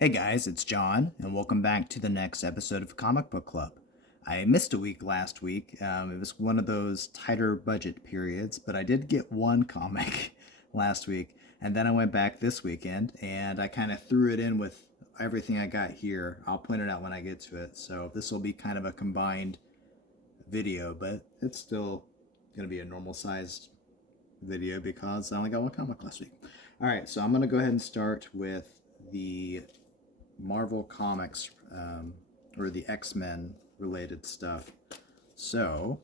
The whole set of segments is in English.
Hey guys, it's John, and welcome back to the next episode of Comic Book Club. I missed a week last week. It was one of those tighter budget periods, but I did get one comic last week, and then I went back this weekend and I kind of threw it in with everything I got here. I'll point it out when I get to it. So this will be kind of a combined video, but it's still going to be a normal sized video because I only got one comic last week. All right, so I'm going to go ahead and start with the Marvel Comics or the X-Men related stuff. So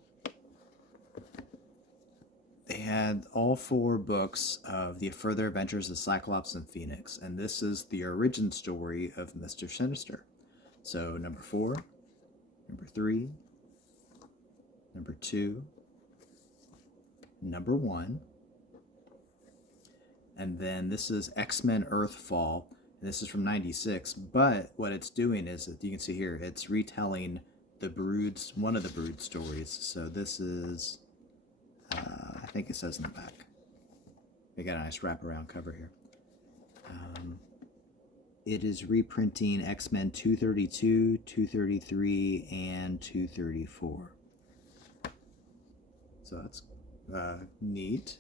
they had all four books of the further adventures of Cyclops and Phoenix, and this is the origin story of Mr. Sinister. So number 4, number 3, number 2, number 1, and then this is X-Men Earthfall. And this is from 96, but what it's doing is, you can see here, it's retelling the Brood's, one of the Brood stories. So this is, I think it says in the back. We got a nice wraparound cover here. It is reprinting X-Men 232, 233, and 234. So that's neat.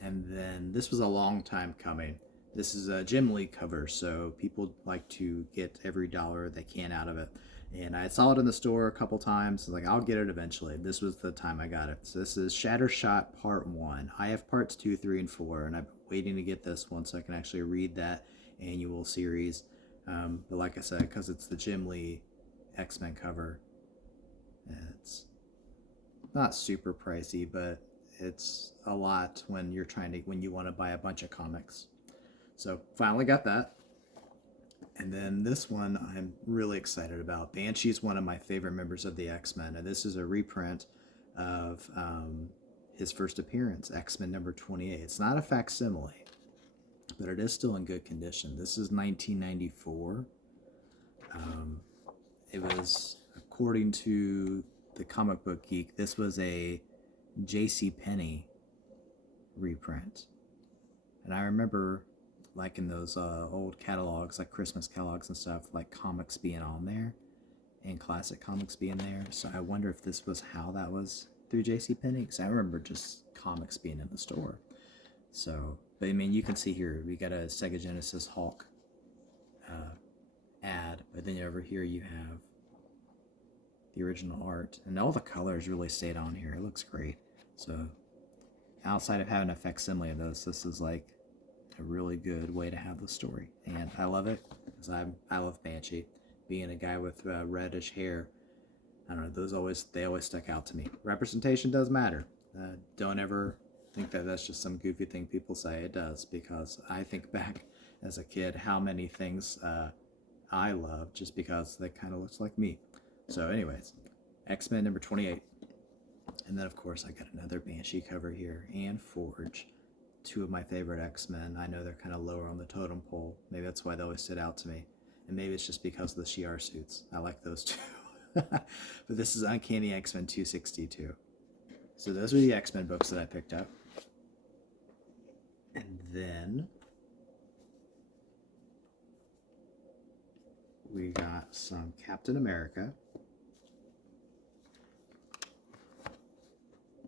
And then this was a long time coming. This is a Jim Lee cover, so people like to get every dollar they can out of it. And I saw it in the store a couple times. Like, I'll get it eventually. This was the time I got it. So this is Shattershot Part 1. I have Parts 2, 3, and 4, and I've been waiting to get this one so I can actually read that annual series. But like I said, because it's the Jim Lee X-Men cover, it's not super pricey, but it's a lot when you want to buy a bunch of comics. So finally got that. And then this one I'm really excited about. Banshee's one of my favorite members of the X-Men, and this is a reprint of his first appearance, X-Men number 28. It's not a facsimile, but it is still in good condition. This is 1994. It was, according to the Comic Book Geek, this was a J.C. Penney reprint. And I remember, like in those old catalogs, like Christmas catalogs and stuff, like comics being on there and classic comics being there. So I wonder if this was how that was through JCPenney, because I remember just comics being in the store. So, but I mean, you can see here, we got a Sega Genesis Hulk ad, but then over here you have the original art, and all the colors really stayed on here. It looks great. So outside of having a facsimile of this is like a really good way to have the story, and I love it because I love Banshee. Being a guy with reddish hair, I don't know, they always stuck out to me. Representation does matter. Don't ever think that that's just some goofy thing people say. It does, because I think back as a kid how many things I love just because they kind of looks like me. So anyways, X-Men number 28. And then of course I got another Banshee cover here, and Forge. Two of my favorite X-Men. I know they're kind of lower on the totem pole. Maybe that's why they always stood out to me. And maybe it's just because of the Shi'ar suits. I like those too. But this is Uncanny X-Men 262. So those are the X-Men books that I picked up. And then we got some Captain America.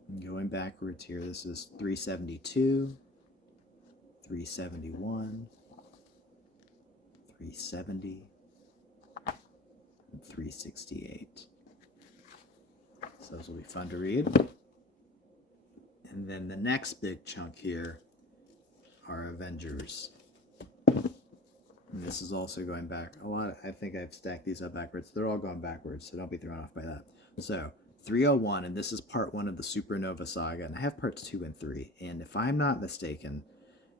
And going backwards here, this is 372, 371, 370, and 368. So those will be fun to read. And then the next big chunk here are Avengers. And this is also going back a lot. I think I've stacked these up backwards. They're all going backwards, so don't be thrown off by that. So 301, and this is part 1 of the Supernova Saga, and I have parts 2 and 3. And if I'm not mistaken,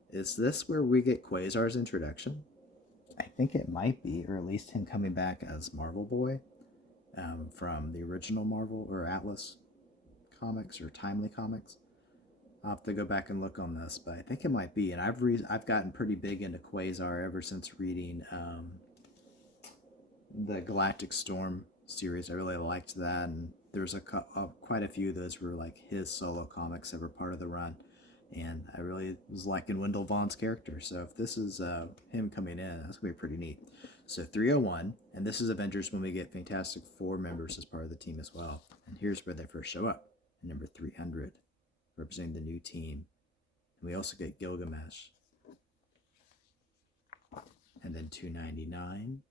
is this where we get Quasar's introduction? I think it might be, or at least him coming back as Marvel Boy from the original Marvel or Atlas comics or Timely comics. I'll have to go back and look on this, but I think it might be. And I've gotten pretty big into Quasar ever since reading the Galactic Storm series. I really liked that, and there's quite a few of those were like his solo comics that were part of the run. And I really was liking Wendell Vaughn's character. So if this is him coming in, that's going to be pretty neat. So 301, and this is Avengers when we get Fantastic Four members as part of the team as well. And here's where they first show up. Number 300, representing the new team. And we also get Gilgamesh. And then 299.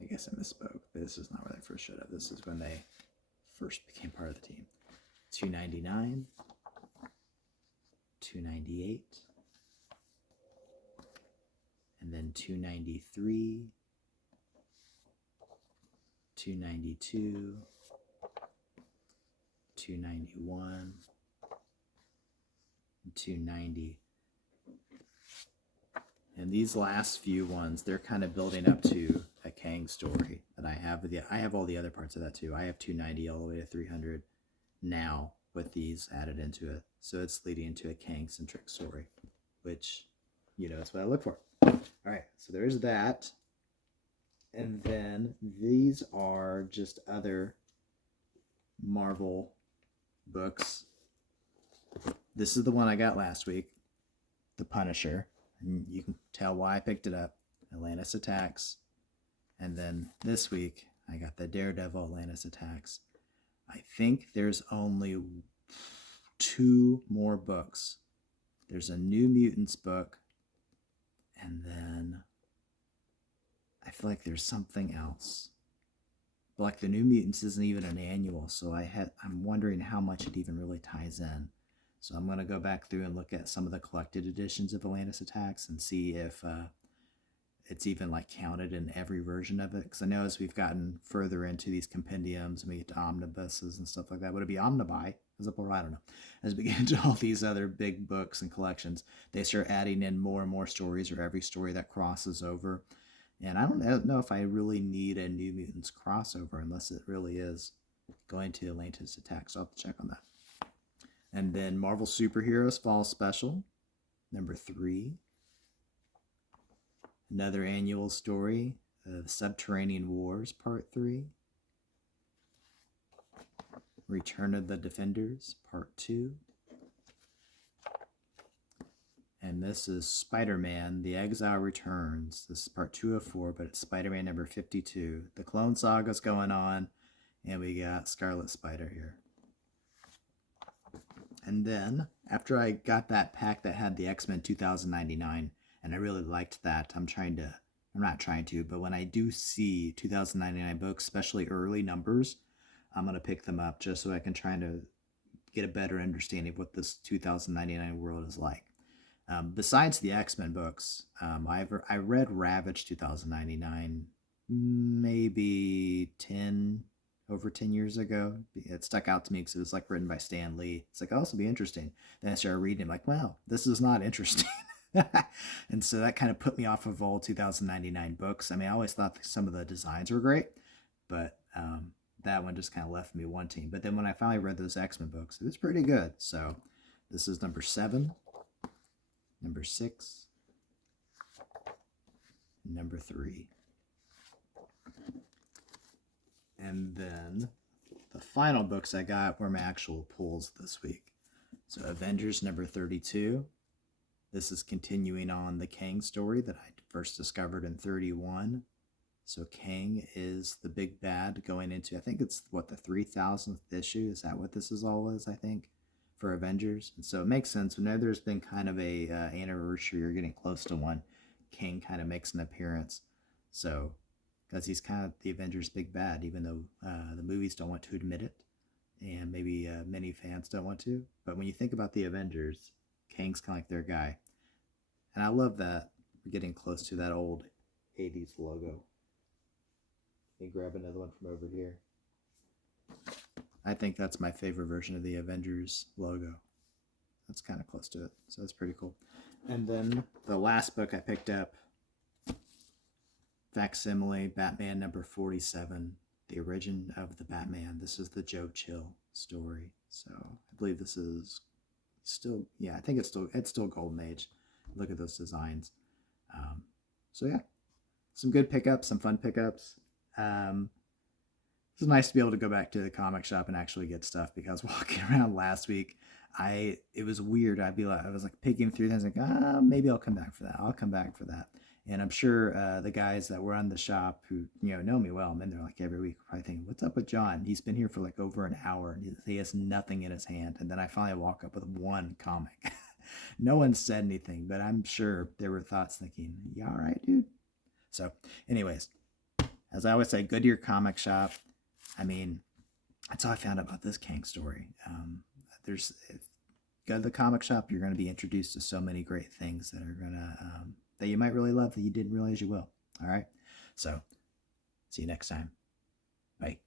I guess I misspoke, but this is not where they first showed up. This is when they first became part of the team. 299. 298. And then 293. 292. 291. 290. And these last few ones, they're kind of building up to a Kang story that I have. I have all the other parts of that too. I have 290 all the way to 300 now with these added into it. So it's leading into a Kang-centric story, which, you know, that's what I look for. All right, so there's that. And then these are just other Marvel books. This is the one I got last week, The Punisher. And you can tell why I picked it up. Atlantis Attacks. And then this week, I got the Daredevil Atlantis Attacks. I think there's only 2 more books. There's a New Mutants book. And then I feel like there's something else. But like the New Mutants isn't even an annual, so I'm wondering how much it even really ties in. So I'm going to go back through and look at some of the collected editions of Atlantis Attacks and see if it's even like counted in every version of it. Because I know as we've gotten further into these compendiums and we get to omnibuses and stuff like that, would it be omnibuy? Is it plural? I don't know. As we get into all these other big books and collections, they start adding in more and more stories, or every story that crosses over. And I don't know if I really need a New Mutants crossover unless it really is going to Atlantis Attacks. So I'll have to check on that. And then Marvel Superheroes Fall Special, number 3. Another annual story, The Subterranean Wars, Part 3. Return of the Defenders, Part 2. And this is Spider-Man, The Exile Returns. This is Part 2 of 4, but it's Spider-Man number 52. The Clone Saga's going on, and we got Scarlet Spider here. And then, after I got that pack that had the X-Men 2099, and I really liked that, I'm not trying to, but when I do see 2099 books, especially early numbers, I'm going to pick them up just so I can try to get a better understanding of what this 2099 world is like. Besides the X-Men books, I read Ravage 2099 maybe over 10 years ago. It stuck out to me because it was like written by Stan Lee. It's like, oh, this will be interesting. Then I started reading it, like, wow, this is not interesting. And so that kind of put me off of all 2099 books. I mean, I always thought some of the designs were great, but that one just kind of left me wanting. But then when I finally read those X-Men books, it was pretty good. So this is number 7, number 6, number 3. And then the final books I got were my actual pulls this week. So Avengers number 32. This is continuing on the Kang story that I first discovered in 31. So Kang is the big bad going into, I think it's the 3,000th issue. Is that what this is all is, I think, for Avengers? And so it makes sense. Whenever there's been kind of a anniversary or getting close to one, Kang kind of makes an appearance. So, because he's kind of the Avengers' big bad, even though the movies don't want to admit it, and maybe many fans don't want to. But when you think about the Avengers, Kang's kind of like their guy. And I love that we're getting close to that old 80s logo. Let me grab another one from over here. I think that's my favorite version of the Avengers logo. That's kind of close to it, so that's pretty cool. And then the last book I picked up, Facsimile, Batman number 47, The Origin of the Batman. This is the Joe Chill story. So I believe this is still, I think it's still Golden Age. Look at those designs. So yeah, some good pickups, some fun pickups. It's nice to be able to go back to the comic shop and actually get stuff, because walking around last week, it was weird. I was like picking through things, like, maybe I'll come back for that. I'll come back for that. And I'm sure the guys that run the shop who know me well, I'm in there like every week, probably thinking, "What's up with John? He's been here for like over an hour, and he has nothing in his hand." And then I finally walk up with one comic. No one said anything, but I'm sure there were thoughts thinking, "You all right, dude?" So, anyways, as I always say, Goodyear Comic Shop. I mean, that's all I found out about this Kang story. There's Go to the comic shop, you're going to be introduced to so many great things that are gonna that you might really love that you didn't realize you will. All right, so see you next time. Bye.